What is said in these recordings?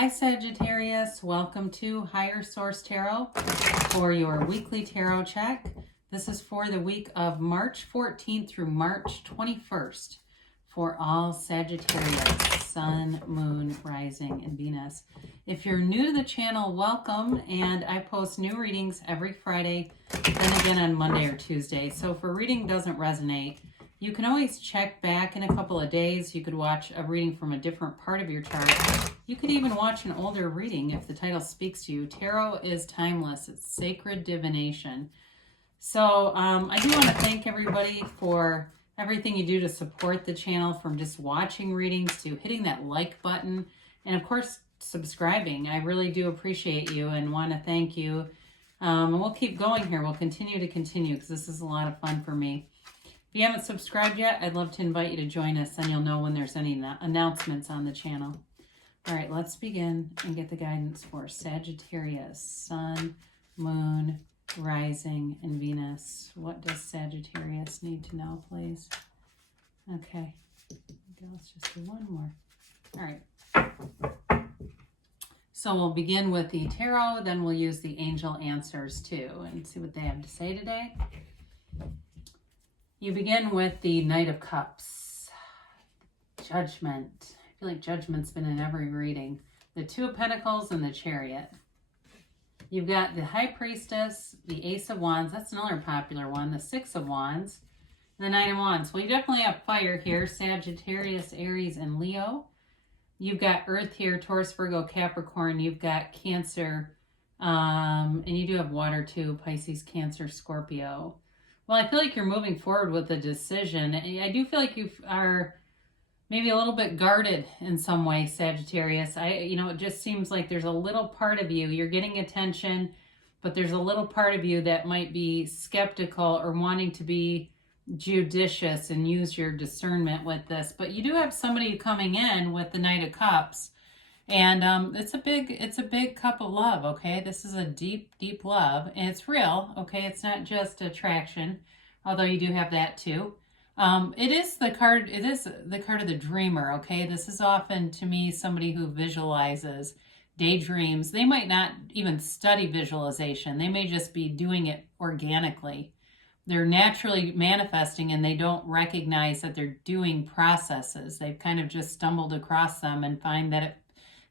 Hi Sagittarius, welcome to Higher Source Tarot for your weekly tarot check. This is for the week of March 14th through March 21st for all Sagittarius, Sun, Moon, Rising, and Venus. If you're new to the channel, welcome, and I post new readings every Friday, then again on Monday or Tuesday. So if a reading doesn't resonate, you can always check back in a couple of days. You could watch a reading from a different part of your chart. You could even watch an older reading if the title speaks to you. Tarot is timeless. It's sacred divination. So I do want to thank everybody for everything you do to support the channel, from just watching readings to hitting that like button and, of course, subscribing. I really do appreciate you and want to thank you. And we'll keep going here. We'll continue because this is a lot of fun for me. If you haven't subscribed yet, I'd love to invite you to join us, and you'll know when there's any announcements on the channel. All right, let's begin and get the guidance for Sagittarius, Sun, Moon, Rising, and Venus. What does Sagittarius need to know, please? Okay, let's just do one more. All right. So we'll begin with the tarot, then we'll use the angel answers too and see what they have to say today. You begin with the Knight of Cups. Judgment. I feel like Judgment's been in every reading. The Two of Pentacles and the Chariot. You've got the High Priestess, the Ace of Wands. That's another popular one. The Six of Wands. And the Nine of Wands. Well, you definitely have fire here. Sagittarius, Aries, and Leo. You've got Earth here. Taurus, Virgo, Capricorn. You've got Cancer. And you do have water too. Pisces, Cancer, Scorpio. Well, I feel like you're moving forward with a decision. I do feel like you are maybe a little bit guarded in some way, Sagittarius. It just seems like there's a little part of you, you're getting attention, but there's a little part of you that might be skeptical or wanting to be judicious and use your discernment with this. But you do have somebody coming in with the Knight of Cups. And it's a big cup of love, okay? This is a deep, deep love, and it's real, okay? It's not just attraction, although you do have that too. It is the card of the dreamer, okay? This is often, to me, somebody who visualizes, daydreams. They might not even study visualization. They may just be doing it organically. They're naturally manifesting, and they don't recognize that they're doing processes. They've kind of just stumbled across them and find that it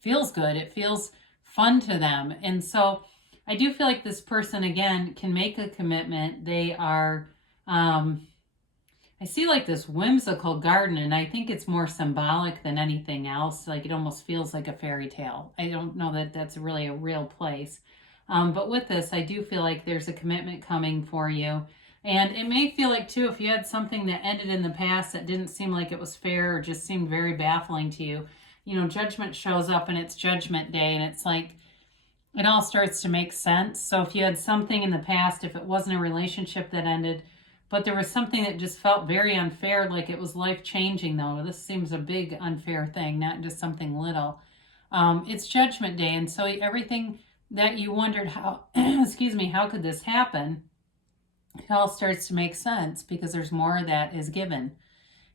feels good. It feels fun to them. And so I do feel like this person, again, can make a commitment. They are, I see like this whimsical garden, and I think it's more symbolic than anything else. Like it almost feels like a fairy tale. I don't know that that's really a real place. But with this, I do feel like there's a commitment coming for you. And it may feel like, too, if you had something that ended in the past that didn't seem like it was fair or just seemed very baffling to you, Judgment shows up and it's Judgment Day, and it's like it all starts to make sense. So if you had something in the past, if it wasn't a relationship that ended, but there was something that just felt very unfair, like it was life-changing, though. This seems a big unfair thing, not just something little. It's Judgment Day, and so everything that you wondered how, how could this happen, it all starts to make sense because there's more that is given.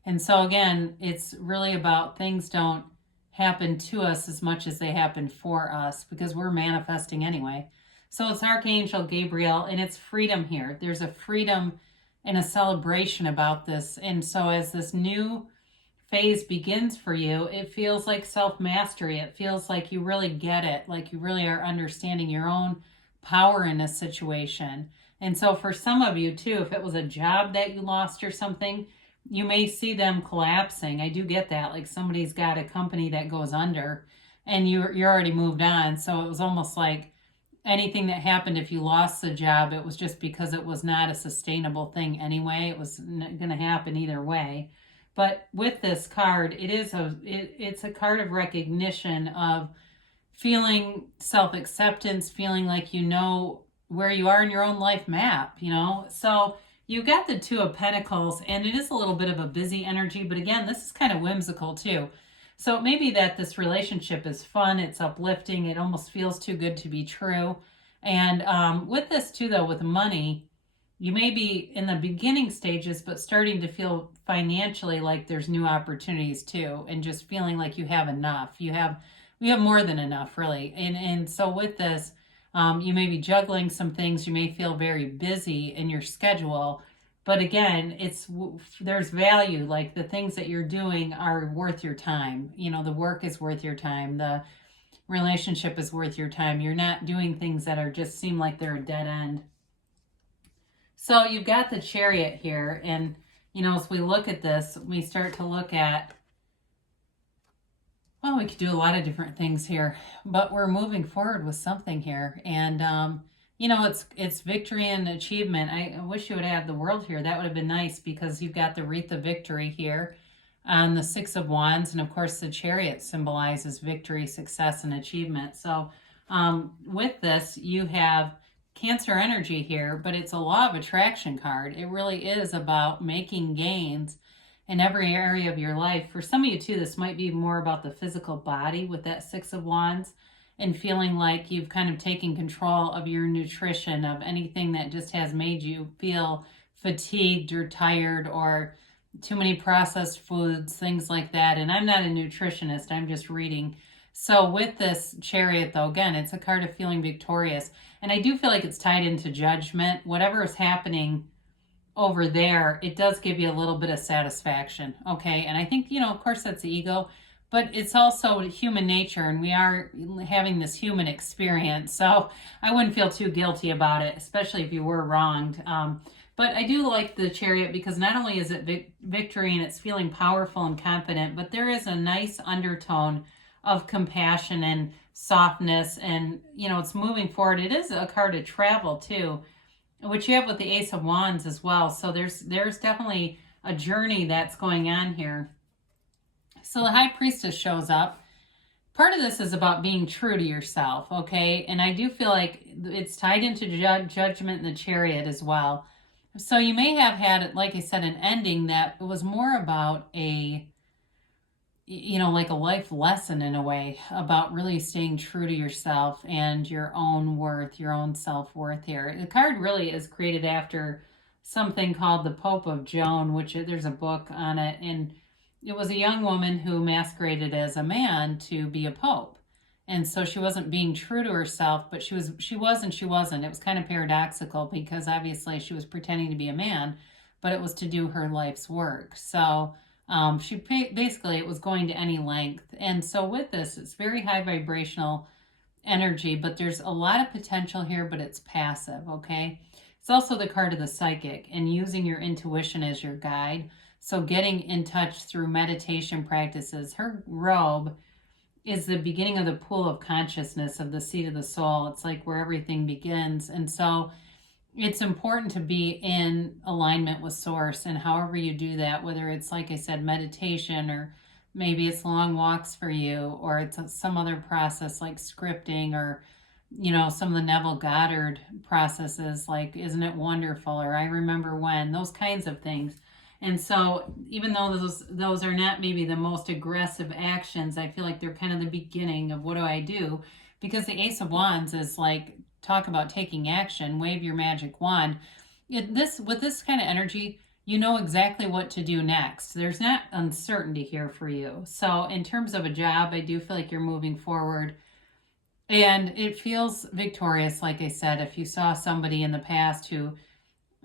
And so again, it's really about things don't happen to us as much as they happen for us, because we're manifesting anyway. So it's Archangel Gabriel, and it's freedom here. There's a freedom and a celebration about this. And so as this new phase begins for you, it feels like self-mastery. It feels like you really get it, like you really are understanding your own power in this situation. And so for some of you too, if it was a job that you lost or something, you may see them collapsing. I do get that. Like somebody's got a company that goes under and you're already moved on. So it was almost like anything that happened, if you lost the job, it was just because it was not a sustainable thing anyway. It was going to happen either way. But with this card, it's a card of recognition, of feeling self-acceptance, feeling like you know where you are in your own life map, So you got the Two of Pentacles, and it is a little bit of a busy energy, but again, this is kind of whimsical too. So it may be that this relationship is fun, it's uplifting, it almost feels too good to be true. And with this too, though, with money, you may be in the beginning stages, but starting to feel financially like there's new opportunities too, and just feeling like you have enough. You have we have more than enough, really. And so with this, you may be juggling some things. You may feel very busy in your schedule. But again, there's value. Like the things that you're doing are worth your time. You know, the work is worth your time. The relationship is worth your time. You're not doing things that are just seem like they're a dead end. So you've got the Chariot here. And, you know, as we look at this, we start to look at, well, we could do a lot of different things here, but we're moving forward with something here. And, you know, it's victory and achievement. I wish you would have the World here. That would have been nice, because you've got the Wreath of Victory here on the Six of Wands. And of course, the Chariot symbolizes victory, success, and achievement. So with this, you have Cancer energy here, but it's a law of attraction card. It really is about making gains in every area of your life. For some of you too, this might be more about the physical body with that Six of Wands, and feeling like you've kind of taken control of your nutrition, of anything that just has made you feel fatigued or tired, or too many processed foods, things like that. And I'm not a nutritionist, I'm just reading. So with this Chariot though, again, it's a card of feeling victorious. And I do feel like it's tied into judgment. Whatever is happening over there, it does give you a little bit of satisfaction, okay? And I think, you know, of course that's the ego, but it's also human nature, and we are having this human experience. So I wouldn't feel too guilty about it, especially if you were wronged. But I do like the Chariot, because not only is it victory and it's feeling powerful and confident, but there is a nice undertone of compassion and softness, and, you know, it's moving forward. It is a card of travel too, which you have with the Ace of Wands as well. So there's definitely a journey that's going on here. So the High Priestess shows up. Part of this is about being true to yourself, okay? And I do feel like it's tied into judgment and the Chariot as well. So you may have had, like I said, an ending that was more about a, you know, like a life lesson in a way, about really staying true to yourself and your own worth, your own self-worth here. The card really is created after something called the Pope of Joan, which there's a book on it, and it was a young woman who masqueraded as a man to be a pope. And so she wasn't being true to herself, but she was and she wasn't. It was kind of paradoxical, because obviously she was pretending to be a man, but it was to do her life's work. So she basically, it was going to any length. And so with this, it's very high vibrational energy, but there's a lot of potential here, but it's passive, okay? It's also the card of the psychic, and using your intuition as your guide. So getting in touch through meditation practices. Her robe is the beginning of the pool of consciousness, of the seat of the soul. It's like where everything begins. And so it's important to be in alignment with source, and however you do that, whether it's, like I said, meditation, or maybe it's long walks for you, or it's some other process like scripting, or, you know, some of the Neville Goddard processes like Isn't It Wonderful, or I Remember When, those kinds of things. And so even though those are not maybe the most aggressive actions, I feel like they're kind of the beginning of what do I do? Because the Ace of Wands is like, talk about taking action, wave your magic wand. With this kind of energy, you know exactly what to do next. There's not uncertainty here for you. So in terms of a job, I do feel like you're moving forward. And it feels victorious, like I said. If you saw somebody in the past who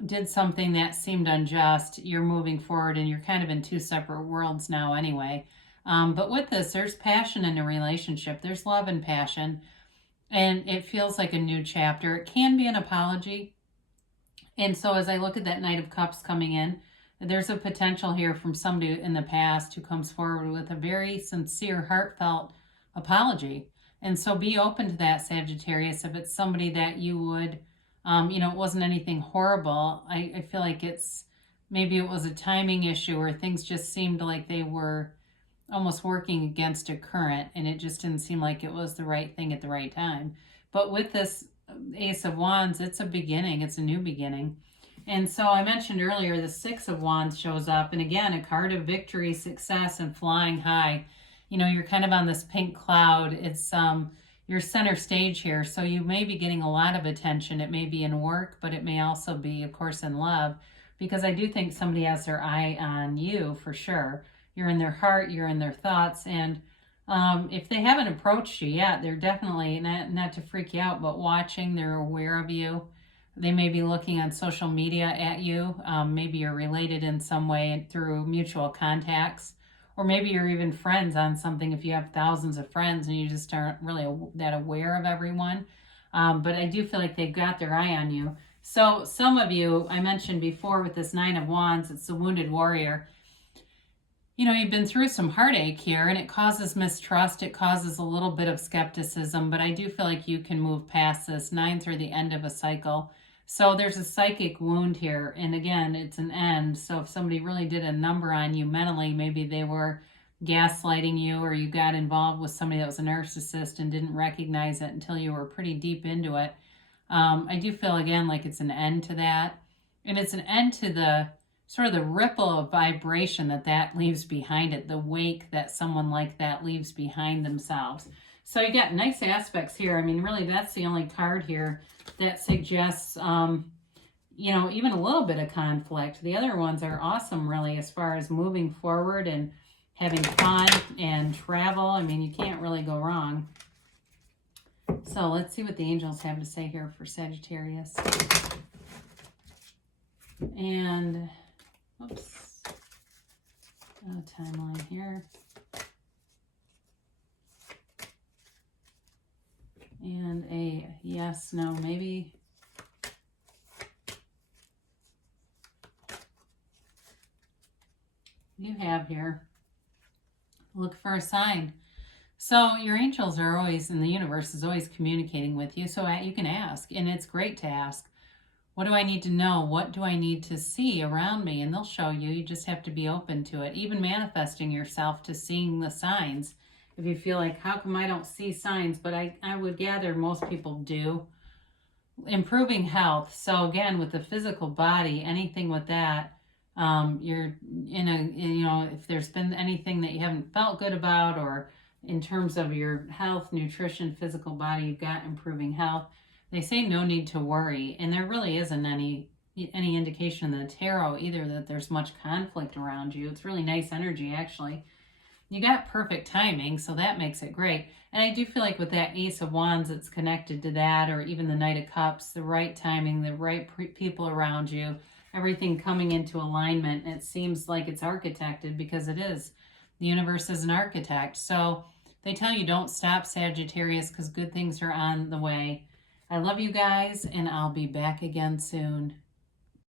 did something that seemed unjust, you're moving forward, and you're kind of in two separate worlds now anyway. But with this, there's passion in a relationship. There's love and passion, and it feels like a new chapter. It can be an apology. And so as I look at that Knight of Cups coming in, there's a potential here from somebody in the past who comes forward with a very sincere, heartfelt apology. And so be open to that, Sagittarius. If it's somebody that you would, you know, it wasn't anything horrible. I feel like maybe it was a timing issue, or things just seemed like they were almost working against a current, and it just didn't seem like it was the right thing at the right time. But with this Ace of Wands, it's a beginning. It's a new beginning. And so I mentioned earlier, the Six of Wands shows up, and again, a card of victory, success, and flying high. You know, you're kind of on this pink cloud. It's your center stage here, so you may be getting a lot of attention. It may be in work, but it may also be, of course, in love, because I do think somebody has their eye on you for sure. You're in their heart, you're in their thoughts, and If they haven't approached you yet, they're definitely, not to freak you out, but watching, they're aware of you. They may be looking on social media at you. Maybe you're related in some way through mutual contacts. Or maybe you're even friends on something if you have thousands of friends and you just aren't really that aware of everyone. But I do feel like they've got their eye on you. So some of you, I mentioned before with this Nine of Wands, it's the wounded warrior. You know, you've been through some heartache here and it causes mistrust. It causes a little bit of skepticism, but I do feel like you can move past this. 9 through the end of a cycle. So there's a psychic wound here. And again, it's an end. So if somebody really did a number on you mentally, maybe they were gaslighting you or you got involved with somebody that was a narcissist and didn't recognize it until you were pretty deep into it. I do feel, again, like it's an end to that. And it's an end to the sort of the ripple of vibration that leaves behind it, the wake that someone like that leaves behind themselves. So you got nice aspects here. I mean, really, that's the only card here that suggests, you know, even a little bit of conflict. The other ones are awesome, really, as far as moving forward and having fun and travel. I mean, you can't really go wrong. So let's see what the angels have to say here for Sagittarius. And, oops, timeline here. And a yes, no, maybe. You have here, look for a sign. So your angels are always, and the universe is always communicating with you, so you can ask, and it's great to ask. What do I need to know? What do I need to see around me? And they'll show you. You just have to be open to it. Even manifesting yourself to seeing the signs. If you feel like, how come I don't see signs? But I would gather most people do. Improving health. So again, with the physical body, anything with that, you're in a, you know, if there's been anything that you haven't felt good about, or in terms of your health, nutrition, physical body, you've got improving health. They say no need to worry, and there really isn't any indication in the tarot either that there's much conflict around you. It's really nice energy, actually. You got perfect timing, so that makes it great. And I do feel like with that Ace of Wands, it's connected to that, or even the Knight of Cups, the right timing, the right people around you, everything coming into alignment. And it seems like it's architected because it is. The universe is an architect. So they tell you don't stop, Sagittarius, because good things are on the way. I love you guys, and I'll be back again soon.